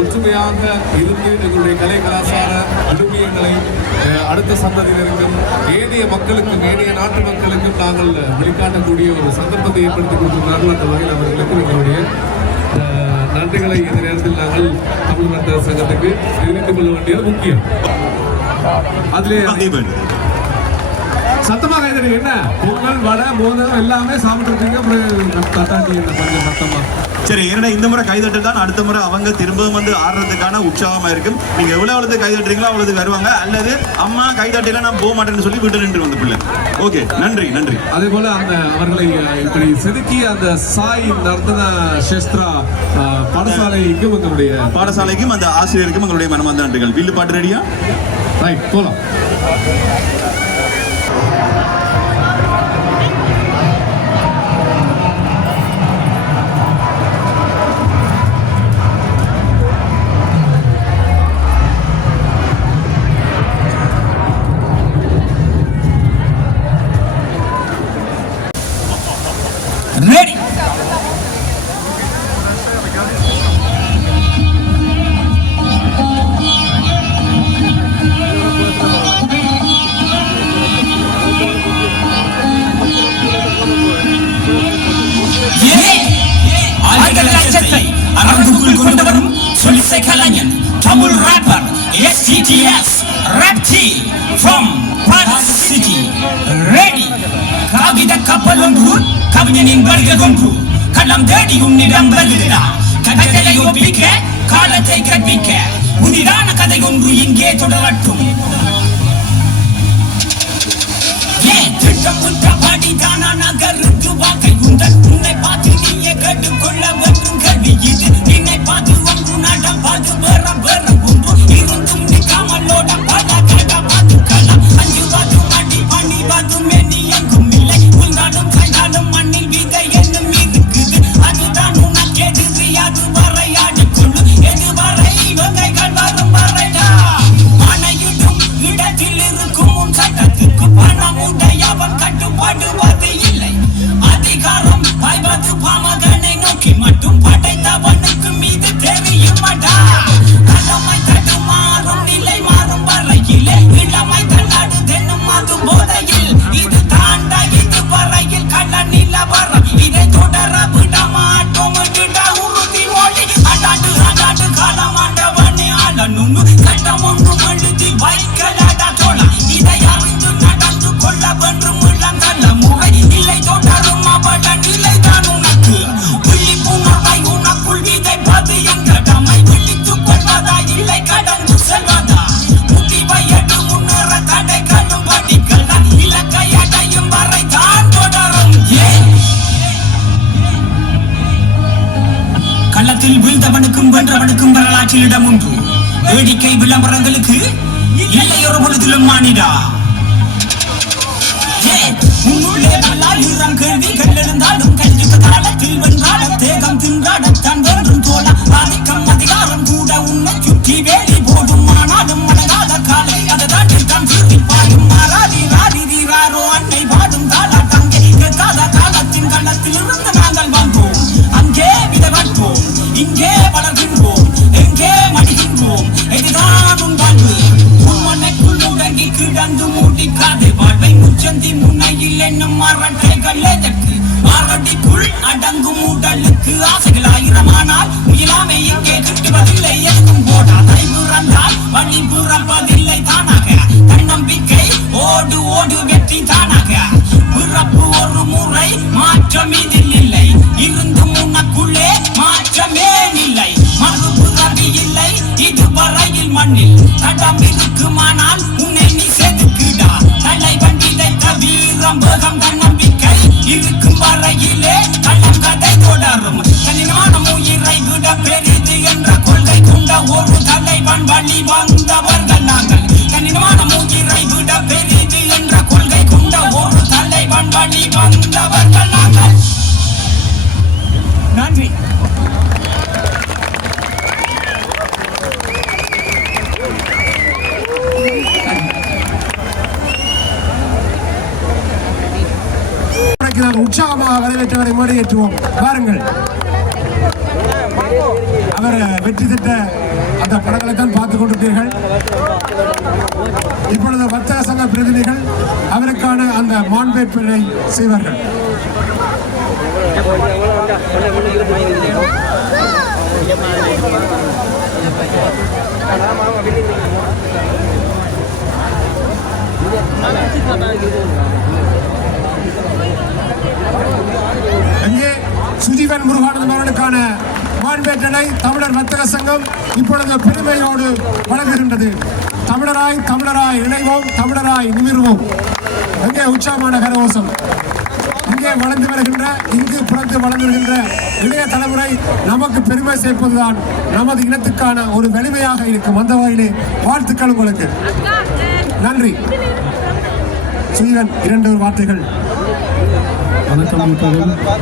ஒற்றுமையாக இருந்து எங்களுடைய கலை கலாச்சார விழுமியங்களை அடுத்த சந்ததியினருக்கும் ஏனைய மக்களுக்கும் ஏனைய நாட்டு மக்களுக்கும் நாங்கள் வெளிக்காட்டக்கூடிய ஒரு சந்தர்ப்பத்தை ஏற்படுத்தி கொடுத்திருக்கிறார்கள். அந்த வகையில் அவர்களுக்கு எங்களுடைய நன்றிகளை இந்த நேரத்தில் நாங்கள் தமிழ் வர்த்தக சங்கத்துக்கு தெரிவித்துக் கொள்ள வேண்டியது முக்கியம். அதிலே சத்தமாக என்ன பொங்கல் வடை மோதகம் எல்லாமே சாப்பிட்டுருக்கீங்க. கொஞ்சம் சத்தமா சரி. ஏன்னா இந்த முறை கைதட்டு தான் அடுத்த முறை அவங்க திரும்பவும் வந்து ஆடுறதுக்கான உற்சாகமா இருக்கும். நீங்க எவ்வளவு கைதட்டுறீங்களோ அவ்வளவு வருவாங்க. அல்லது அம்மா கைதட்டில நான் போக மாட்டேன்னு சொல்லி விட்டு நின்று வந்து பிள்ளை. ஓகே, நன்றி நன்றி. அதே போல அந்த அவர்களை இப்படி செதுக்கி அந்த சாய் நர்த்தன சேஸ்திரா பாடசாலைக்கும் அந்த ஆசிரியருக்கும் எங்களுடைய மனமார்ந்த நன்றிகள். வில்லு பாட்டு ரெடியா? ரைட், போலாம். Ready. Solisai Kalanyan, Tamil rapper, STTS, Rap T from Padas City. Ready. Kavida Kapalundu, Kabanyanin Bargagundu, Kalam Daddy Unidam Bagida, Kataya Pike, Kala take a pike, Unidana Kadagundu in Gate to the Latum. Yet, Padi Dana Nagarutu Baka, Gunda, Pati, Yakadu Kula, Kadi, in a Patu, Nada Patu, Bara, Bundu, even to the Kamaloda, Pada, Patu Kala, and you Batu Madi, Pani, Batu, many and Kumila, Kundadam, Kaidam, Mani, Vida, enemy, Adutanu, Naked, Riadu, Barayadi, Kulu, Edubarai, Vagaikaram, Barada, Mana, you do, Yudatil, Sata, Pana, Mudayavan, Katu, Padu, Wadi, Adikaram, Paibatu, Pamagane, Noki, Matum, Pateta, Vanuku, me the Terry, Yamada, Kalamai, Tatumarum, Nilay, Marum, Barayil, Vilamai, Tanadu, Denumadu, Bodayil, Idu Tanda, Idu Barayil, Kalanila, Bara, Ide Todara, Budama, Tomaduda, Uruti, Wali, Adadu, Kalamanda, Vani, Alanunu, Katamundu, Maluti, White Kalada, Tola, Ida Yarindu, Nadandu, Kola, Bandu, Mulangala, Murai, Nilay, Todaruma, Bada, Nilay, Danunaku, Willi Puma, Ayuna, Kulvi, Padi, and Kadamai, Willi Tupada, Nilay, Kadandu, Salvada, Muti, Bayadu, Munara, Kada, Kadu, Badi, Kala, Ilakayada, Yumbarai, Todarum, களத்தில் வீழ்ந்தவனுக்கும் வென்றவனுக்கும் வரலாற்றிலிடம் உண்டு. வேடிக்கை விளம்பரங்களுக்கு இல்லையொரு பொழுதிலும் மானிடா. உன்னுள்ளே பல்லாயிரம் கேள்விகள் எழுந்தாலும் கல்வித்த காலத்தில் வென்றாட தேகம் தின்றாடத்தான் வென்றும் தோழா. ஆதிக்கம் அதிகாரம் கூட உன்னை சுற்றி வேலி போடும். ஆனாலும் அடங்காத காலை அதை தாண்டித்தான் சுற்றி பாடும். மாறாதி ராதி தீராரோ அன்னை பாடும் தாளா தங்கே கேட்காத காலத்தின் களத்தில் இருந்து நாங்கள் வந்தோம். அங்கே விதவற்றோம், இங்கே வளர்கின்றோம், எங்கே மடிகின்றோம். இதுதான் உன் வாழ்வு. உன்மனைக்குள் முடங்கி கிடந்து மூடிக்காதே வாழ்வை. முச்சந்தி முன்னையில் என்னும் மரட்டைகள் எதற்கு? ஆரடிக்குள் அடங்கும் உடலுக்கு ஆசைகள் ஆயிரமானால் முயலாமை இங்கே கிட்டுவதில்லை. எதுக்கும் போடா தைபுறந்தால் வழி புறப்பதில்லை தானாக. தன்னம்பிக்கை ஓடு ஓடு வெற்றி தானாக. பிறப்பு ஒரு முறை மாற்றம் இதில் இல்லை. இருந்தும் உனக்குள்ளே மாற்றமே இல்லை. மறுபுறவி இல்லை இதுவரையில் மண்ணில். தடம் இருக்குமானால் உன்னை நீ செதுக்குடா. தலைவன் விதைத்த வீரம் வேகம் தன்னம்பிக்கை இருக்கும் வரையிலே களம் கதை தொடரும். கனிமான உயிரை விட பெரிது என்ற கொள்கை கொண்ட ஒரு தலைவன் வழி வந்தவர்கள் நாங்கள். கனிமான உயிரை விட பெரிது என்ற கொள்கை கொண்ட ஒரு தலைவன் வழி வந்தவர்கள் நாங்கள். நன்றி. உற்சாகமாக வரவேற்றவரை மேடையேற்றுவோம். வாருங்கள். அவர் வெற்றி பெற்ற அந்த படங்களை தான் பார்த்துக் கொண்டிருக்கிறீர்கள். இப்பொழுது வர்த்தக சங்க பிரதிநிதிகள் அவருக்கான அந்த மாண்பேற்பினை செய்வார்கள். அங்கே சுஜீவன் முருகானந்தம் அவர்களுக்கான மாண்பேற்றனை தமிழர் வர்த்தக சங்கம் இப்பொழுது பெருமையோடு வழங்குகின்றது. தமிழராய் இணைவோம், தமிழராய் நிமிர்வோம். அங்கே உற்சாகமான கரகோஷம். இங்கே வளர்ந்து வருகின்ற, இங்கு பிறந்து வளர்ந்து வருகின்ற இளைய தலைமுறை நமக்கு பெருமை சேர்ப்பதுதான் நமது இனத்துக்கான ஒரு வலிமையாக இருக்கும். அந்த வகையிலே வாழ்த்துக்கள் உங்களுக்கு. நன்றி. சுஜீவன், 2 வார்த்தைகள்.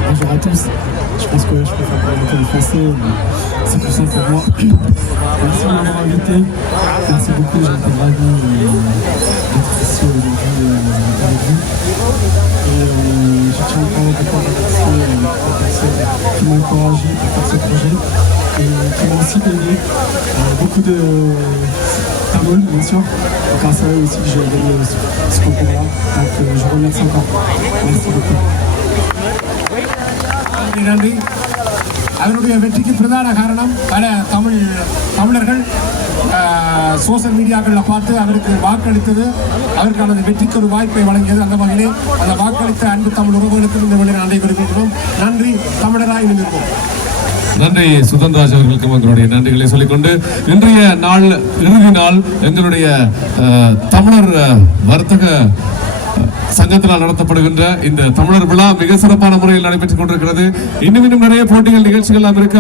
Bonjour à tous. Je pense que je peux faire parler le français, c'est plus simple pour moi. Merci de m'avoir invité. Merci beaucoup, j'ai été ravi d'être ici aujourd'hui avec vous. Et je tiens encore à remercier les personnes qui m'ont encouragé pour faire ce projet et qui m'ont aussi aidé. Beaucoup de Tamoul, bien sûr. Grâce à eux aussi, j'ai gagné ce concours-là. Donc je vous remercie encore. Merci beaucoup. நன்றி. அவருடைய வெற்றிக்கு பிரதான காரணம் பல தமிழர்கள் social மீடியாக்களில் பார்த்து அவருக்கு வாக்களித்தது, அவருக்கான வெற்றிக்கு ஒரு வாய்ப்பை வழங்கியது. அந்த வகையிலே அந்த வாக்களித்த அன்பு தமிழ் உறவுகளுக்கு இந்த வழியில் நன்றி குறிப்பிடுகிறோம். நன்றி. தமிழராய் நிற்கும். நன்றி சுதன்ராஜ் அவர்களுக்கும் எங்களுடைய நன்றிகளை சொல்லிக்கொண்டு இன்றைய நாள் இறுதி நாள் எங்களுடைய தமிழர் வர்த்தக சங்கத்தினால் நடத்தப்படுகின்ற இந்த தமிழர் விழா மிக சிறப்பான முறையில் நடைபெற்றுக் கொண்டிருக்கிறது. இன்னும் நிறைய போட்டிகள் நிகழ்ச்சிகள் எல்லாம் இருக்கு.